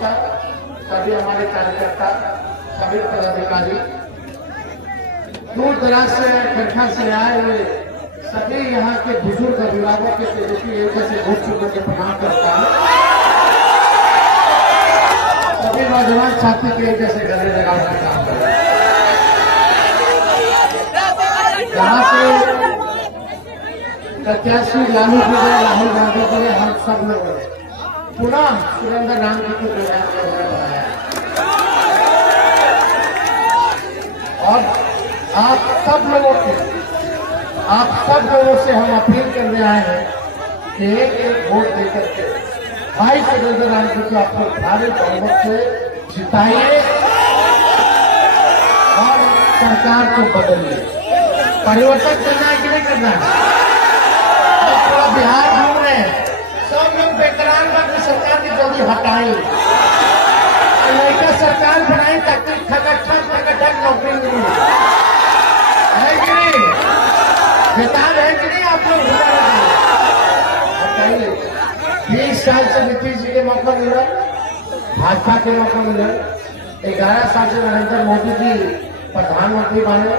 था, सभी हमारे कार्यकर्ता, सभी पदाधिकारी, दूर दराज से खंडा से आए हुए सभी यहाँ के बुजुर्ग अभिभावक के तेजस्वी एक से घुट चुके के प्रणाम करता हूँ। सभी नौजवान साथी के एक से गले लगाने का काम कर रहे हैं। यहाँ से प्रत्याशी लालू जी ने, राहुल गांधी जी ने, हम सब लोग पुनः सुरेंद्र नाम जी को प्रयास करने बनाया और आप सब लोगों से हम अपील करने आए हैं कि एक एक वोट देकर के भाई सुरेंद्र नाम जी को आपको भारी बहुमत से जिताइए और सरकार को बदलिए। परिवर्तन करना है कि नहीं करना है? पूरा बिहार घूम रहे हैं, सब लोग बेकरार बाकी सरकार की जल्दी हटाई, लड़का सरकार बनाई ताकि ठक नौकरी मिली, है कि नहीं? बेताब है कि नहीं? आप लोग हटाइए। 20 साल से नीतीश जी के मौका मिला, भाजपा के मौका मिला, 11 साल से नरेंद्र मोदी जी प्रधानमंत्री बने,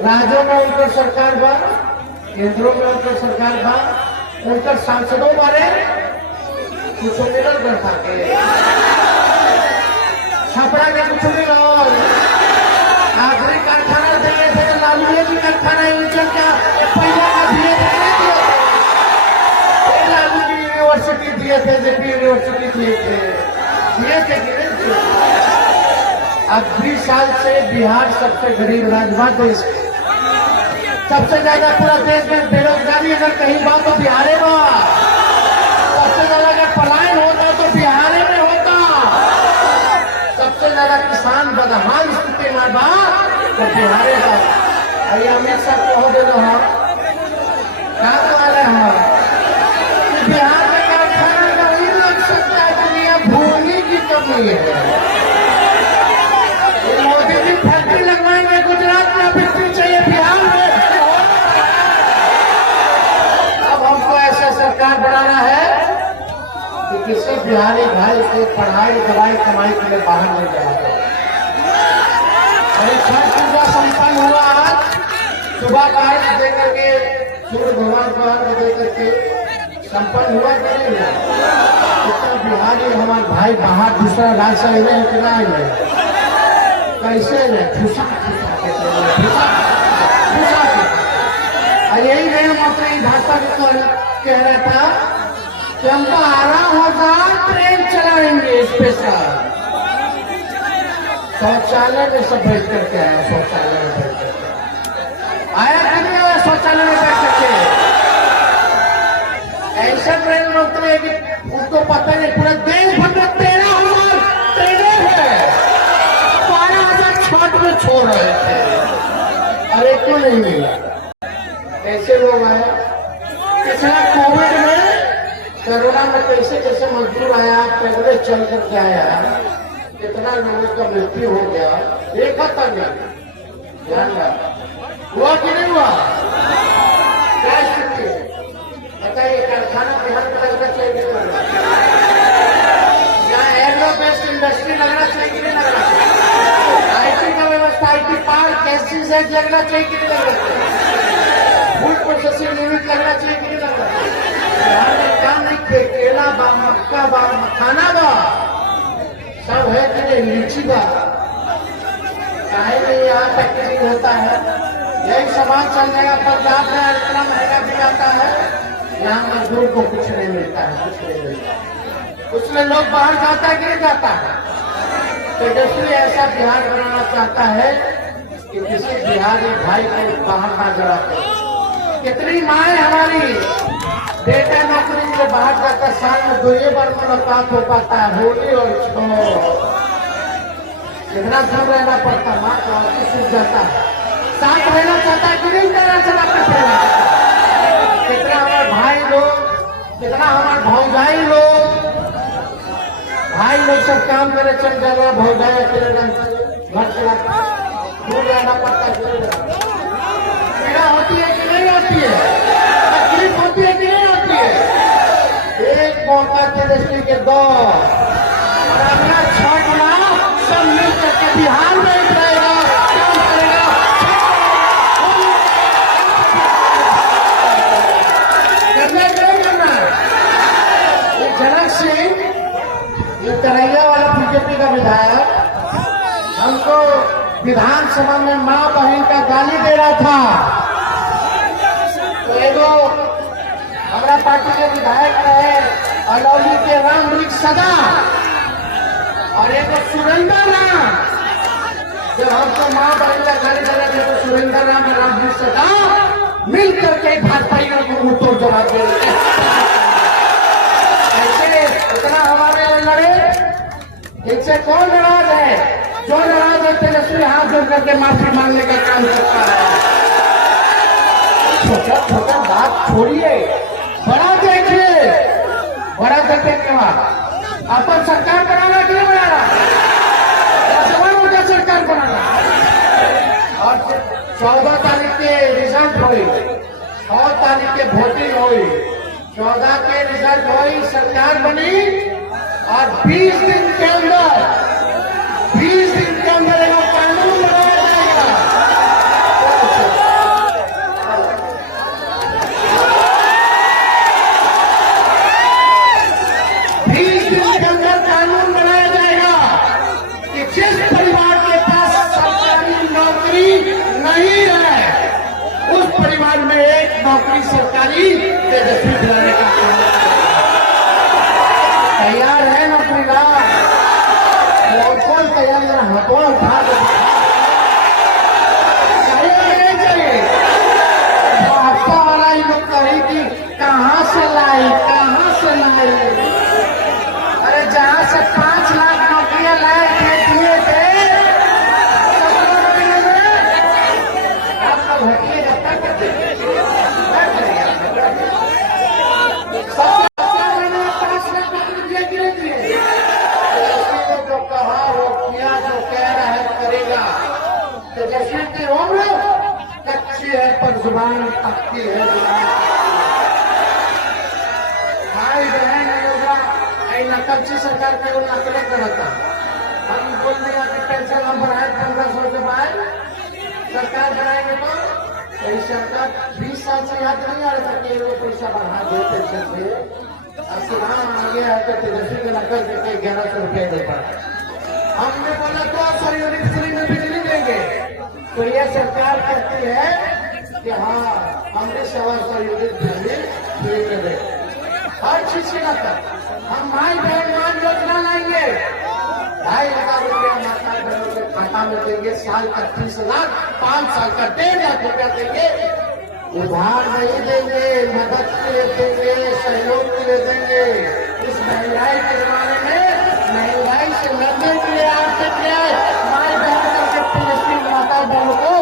राज्यों में उनका सरकार बा, केंद्रों में उनका सरकार बा, उनका सांसदों बारे कुछ मिलल बैठा के छपरा के कुछ मिलल, आखिरी कारखाना दिए थे लालू जी कारखाना इंजन का पहिया का दिए थे, लालू जी यूनिवर्सिटी दिए थे, जेपी यूनिवर्सिटी दिए थे कि नहीं? अब 20 साल से बिहार सबसे गरीब राज्य बा देश, सबसे ज्यादा पूरा देश में बेरोजगारी अगर कहीं बात तो बिहार में, सबसे ज्यादा अगर पलायन होता तो बिहार में होता, सबसे ज्यादा किसान बदहाल स्थिति में बा तो बिहार का। अरे अमित शाह कह दे रहा क्या कह रहे हैं कि बिहार में कारखाना नहीं लग सकता है, दुनिया भूमि की कमी है। मोदी जी फैक्ट्री लगवाएंगे गुजरात में, फैक्ट्री चाहिए बिहार में। सरकार बनाना है कि किसी बिहारी भाई को पढ़ाई दवाई कमाई के लिए बाहर नहीं जाएगा। छठ पूजा संपन्न हुआ आज सुबह का अर्घ दे करके, सूर्य भगवान को अर्घ दे करके संपन्न हुआ कि नहीं हुआ? इतना बिहारी हमारे भाई बाहर दूसरा राज्य से रहे कितना है, कैसे रहे? यही गए मंत्री भाजपा कह रहा था कि हम 12,000 ट्रेन चलाएंगे स्पेशल। शौचालय में सब बैठ करके आया, शौचालय में बैठ करके आया कि नहीं आया? शौचालय में बैठ करके ऐसा ट्रेन मंत्री है कि उसको पता नहीं पूरा देश भर में 13,000 ट्रेनें है, 12,000 छठ में छोड़ रहे थे, अरे क्यों नहीं मिला? ऐसे लोग आए। पिछला कोविड में, कोरोना में कैसे कैसे मजदूर आया, पैदल चल करके आया, कितना लोगों का मृत्यु हो गया, देखा था क्या? ध्यान हुआ कि नहीं हुआ? क्या स्थिति है बताइए? कारखाना बिहार में लगना चाहिए, यहाँ एग्रो बेस्ड इंडस्ट्री लगना चाहिए कि नहीं लगना चाहिए? IT का व्यवस्था, IT पार्क, SEZ लगना चाहिए कि नहीं लगना चाहिए? फूड प्रोसेसिंग यूनिट लगना चाहिए कि नहीं लगना चाहिए? बिहार में क्या नहीं थे? केला बा, मक्का बा, मखाना बा, सब है कि नहीं? लीची बा, चाहे नहीं यहाँ पैकेजिंग होता है, यही सामान चल जाएगा। पंजाब में इतना महंगा भी आता है, यहाँ मजदूर को कुछ नहीं मिलता है, कुछ नहीं मिलता है। उसमें लोग बाहर जाता है कि नहीं जाता है? तेजस्वी ऐसा बिहार बनाना चाहता है कि किसी बिहारी भाई को बाहर ना जलाते। कितनी माए हमारी बेटा नौकरी से बाहर जाकर साल में 2 बार मुलाकात हो पाता है, होली और छठ। कितना दूर रहना पड़ता, माँ का सूख जाता है, साथ रहना चाहता है कि नहीं रहना चाहता? कितना हमारे भाई लोग, कितना हमारे भौजाई लोग, भाई लोग सब काम करे चल जा रहा, भौजाई अकेले घर चला, दूर रहना पड़ता है। पीड़ा होती है कि नहीं होती है? तकलीफ होती है कि नहीं होती है? एक मौका तेजस्वी के दो, ये तरैया वाला बीजेपी का विधायक हमको विधानसभा में मां बहन का गाली दे रहा था। तो एगो हमारा पार्टी के विधायक रहे अलौली के राम वृक्ष सदा और एगो सुरेंद्र राम, जब हमको मां बहन का गाली दे रहे थे तो सुरेंद्र राम और राम वृक्ष सदा मिल करके भाजपाइयों को मुंहतोड़ जवाब दे रहे थे। ऐसे इतना हमारे लड़े, इनसे कौन नाराज है? जो नाराज है तेजस्वी हाथ जोड़ करके माफी मांगने का काम करता है। छोटा छोटा बात छोड़िए, बड़ा देखिए। बड़ा देखने के बाद अपन सरकार बनाना क्यों बनाना? जवानों का सरकार बनाना। और 14 तारीख के रिजल्ट हुई, 6 तारीख के वोटिंग हुई, 14 के रिजल्ट हुई, सरकार बनी और 20 दिन के अंदर एगो कानून बनाया जाएगा। 20 दिन के अंदर कानून बनाया जाएगा कि जिस परिवार के पास सरकारी नौकरी नहीं है उस परिवार में एक नौकरी सरकारी तेजस्वी दिलाने का काम तैयार है। नौकरीदार कौन तैयार है? हथौड़ उठा चाहिए। भाजपा वाला ही लोग कही कि कहां से लाई, कहां से लाई। अरे जहां से 5 लाख नौकरियां लाए दिए थे आप लोग हटिए। जो कहा वो किया, जो कह रहा है करेगा। तेजस्वी की उम्र कच्ची है पर जुबान पक्की है। भाई बहन नकलची सरकार के वो नकले करता। हम बोल दिया कि पेंशन हम बढ़ाए 1500 के बाद सरकार बनाएंगे तो यही सरकार 20 साल से याद नहीं आ रहा था कि वो पैसा बढ़ा दे पेंशन से। अब चुनाव आ गया है तो तेजस्वी के नकल करके 1100 रुपये दे पाए। हमने बोला 200 यूनिट फ्री में बिजली देंगे तो ये सरकार कहती है कि हाँ हमने 125 यूनिट बिजली फ्री में दे। हर चीज की नकल। हम माई बहन मान योजना लाएंगे, 2,500 रुपया माता बहनों के खाता में देंगे। साल का 30,000, 5 साल का 1.5 लाख रुपया देंगे। उधार नहीं देंगे, मदद के लिए देंगे, सहयोग के लिए देंगे। इस महंगाई के जमाने में महंगाई से लड़ने के लिए आर्थिक न्याय माई बहन करके तेजस्वी माता बहनों को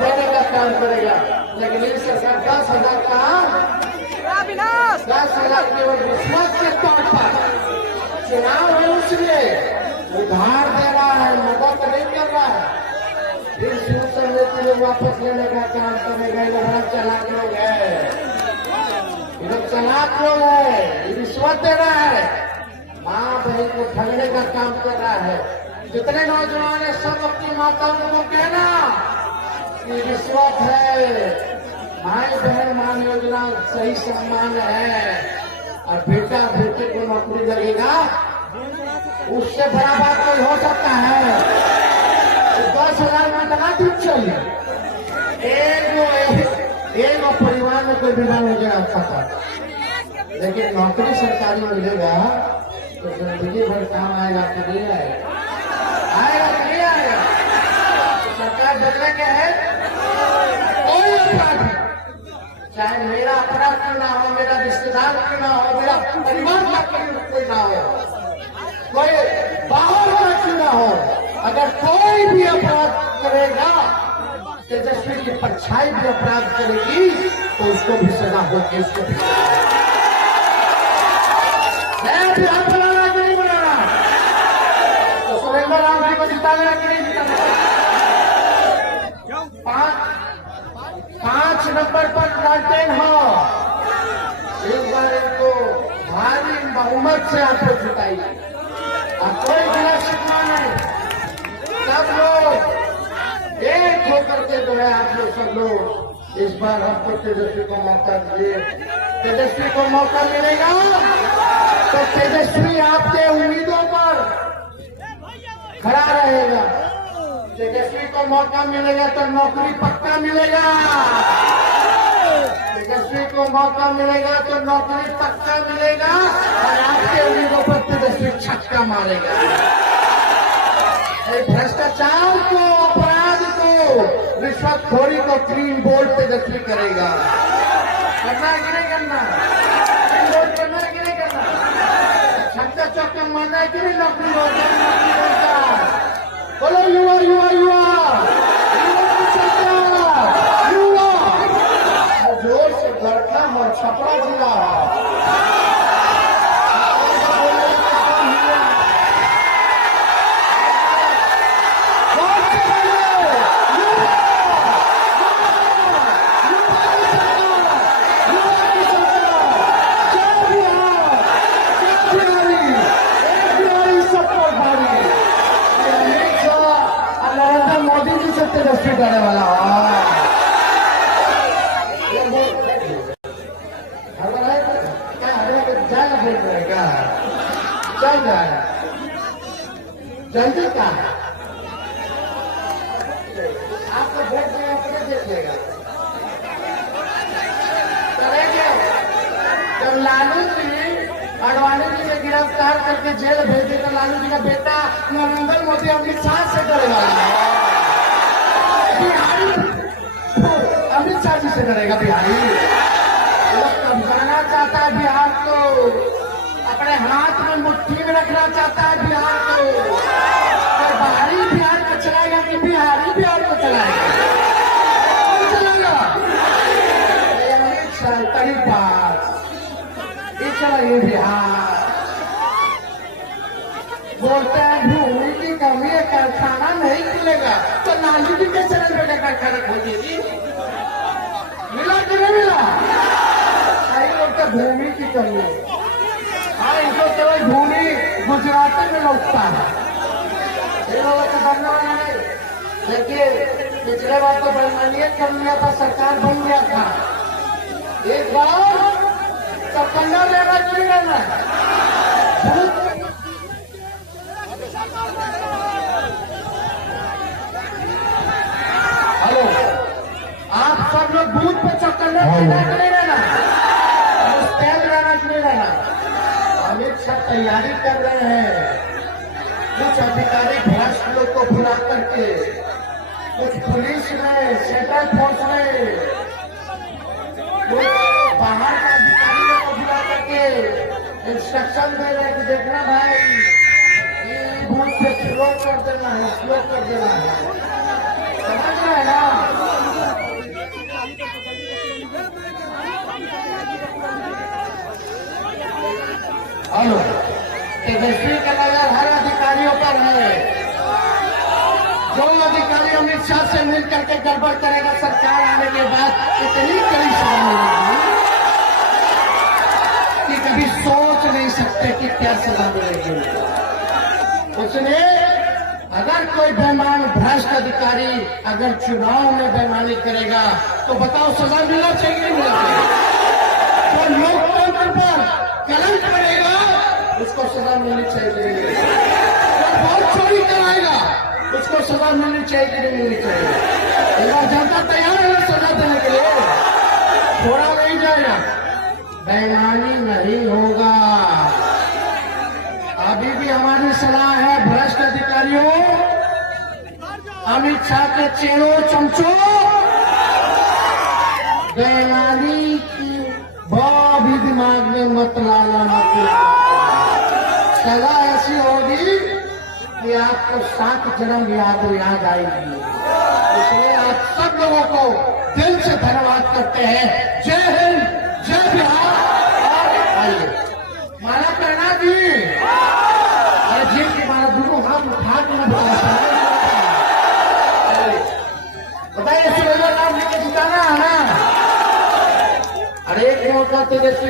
देने का काम करेगा। लेकिन ये सरकार 10,000 का 10,000 केवल विश्वास के तौर पर चुनाव है उसलिए उधार दे रहा है, मदद नहीं कर रहा है। फिर शुरू करने के लिए वापस लेने का काम करेगा। ये बड़ा चालाक लोग है, ये चालाक लोग है। ये रिश्वत दे रहा है, माँ बहन को ठगने का काम कर रहा है। जितने नौजवान है सब अपनी माताओं को कहना कि रिश्वत है, भाई बहन मान योजना सही सम्मान है और बेटा बेटे को नौकरी लगेगा, उससे बड़ा बात कोई हो सकता है? 10,000 में लगा दूध चाहिए। एक परिवार में कोई बीमार हो जाए अच्छा था, लेकिन नौकरी सरकारी मिलेगा तो जिंदगी भर काम आएगा कि नहीं आएगा? आएगा कि नहीं आएगा? तो सरकार बदले के है कोई अपराध, चाहे मेरा अपराध क्यों ना हो, मेरा रिश्तेदार क्यों ना हो, मेरा परिवार का कोई ना हो, कोई बाहर का क्यों ना हो, अगर कोई भी अपराध करेगा, तेजस्वी की परछाई भी अपराध करेगी तो उसको भी सजा होगी। उसको भी बिहार बनाना कि नहीं बनाना? तो सुरेंद्र राम जी को जिताना कि नहीं जिताना? 5 नंबर पर लालटेन हो, एक बार इनको भारी बहुमत से आपको जिताइए। अब कोई गिला शिकवा नहीं, सब लोग एक होकर के जो है आप लोग सब लोग इस बार हमको तेजस्वी को मौका दिए। तेजस्वी को मौका मिलेगा तो तेजस्वी आपके उम्मीदों पर खड़ा रहेगा। तेजस्वी को मौका मिलेगा तो नौकरी पक्का मिलेगा। तेजस्वी को मौका मिलेगा तो नौकरी पक्का मिलेगा और आपके उम्मीदों पर तेजस्वी छक्का मारेगा। भ्रष्टाचार को, अपराध को, रिश्वतखोरी को क्लीन बोल्ड तेजस्वी करेगा। करना है कि नहीं करना? क्लीन बोल्ड करना है कि नहीं करना? छक्का चौका मारना है कि नहीं? नौकरी रोजगार बोलो युवा युवा युवा युवा जोर से गढ़ा और छपरा जिला तेजस्वी करने वाला क्या चल जाए जल्दी का आपको वोट देगा अपने देख लेगा। करेंगे जब लालू जी अडवाणी जी ने गिरफ्तार करके जेल भेजे तो लालू जी का बेटा नरेंद्र मोदी अमित शाह से करेगा। अमित शाह जी से करेगा। बिहारी कब्जाना चाहता है बिहार को, अपने हाथ में मुट्ठी में रखना चाहता है बिहार को। तो बाहरी बिहार को चलाएगा कि बिहारी बिहार को चलाएगा? कौन चलाएगा? अमित शाह करीब ये चलाइए बिहार। बोलते हैं भूमि की कमी है, कारखाना नहीं खुलेगा तो लालू जी के चरण में कारखाना खोजेगी। मिला कि नहीं मिला? कई लोग तो भूमि की कमी है। हाँ, इनको केवल भूमि गुजरात में लौटता है। ये लोगों को बनना नहीं। देखिए पिछले बार तो बेईमानी कर लिया था, सरकार बन गया था। एक बार चक्कंडा लेना चुनी रहना हेलो, आप सब लोग बूथ पे चक्कंडा लेना कि नहीं रहना? मुस्तैद रहना कि नहीं रहना? अमित शाह तैयारी कर रहे हैं। कुछ अधिकारी भ्रष्ट लोग को बुला करके, कुछ पुलिस में, सेंट्रल फोर्स में, कुछ बाहर का अधिकारी लोग को बुला करके इंस्ट्रक्शन दे रहे हैं कि देखना भाई ये बूथ पे स्लो कर देना है, स्लो कर देना है। समझ रहे हैं ना? हेलो, तेजस्वी का नजर हर अधिकारियों पर है। जो अधिकारी अमित शाह से मिल करके गड़बड़ करेगा, सरकार आने के बाद इतनी कड़ी सजा मिलेगी कि कभी सोच नहीं सकते कि क्या सजा मिलेगी। उसने अगर कोई बेईमान भ्रष्ट अधिकारी अगर चुनाव में बेईमानी करेगा तो बताओ सजा मिलना चाहिए नहीं मिलना चाहिए? तो लोकतंत्र पर कलंक पड़ेगा, उसको सजा मिलनी चाहिए। तो बहुत चोरी कराएगा, उसको सजा मिलनी चाहिए कि नहीं मिलनी चाहिए? इस बार जनता तैयार है सजा देने के लिए, छोड़ा नहीं जाएगा, बेईमानी नहीं होगा। अभी भी हमारी सलाह है भ्रष्ट अधिकारियों, अमित शाह के चेलों चमचों, बेईमानी की भी दिमाग में मत लाना, मत सजा ऐसी होगी कि आपको 7 जन्म याद आएगी। इसलिए आप सब लोगों को दिल से धन्यवाद करते हैं। जय हिंद, जय बिहार। और आइए माला करना जी, अरे जी की माला दोनों हाथ उठा के बताइए, सुरेंद्र नाम लेके जिताना है ना? अरे एक मौका तेजस्वी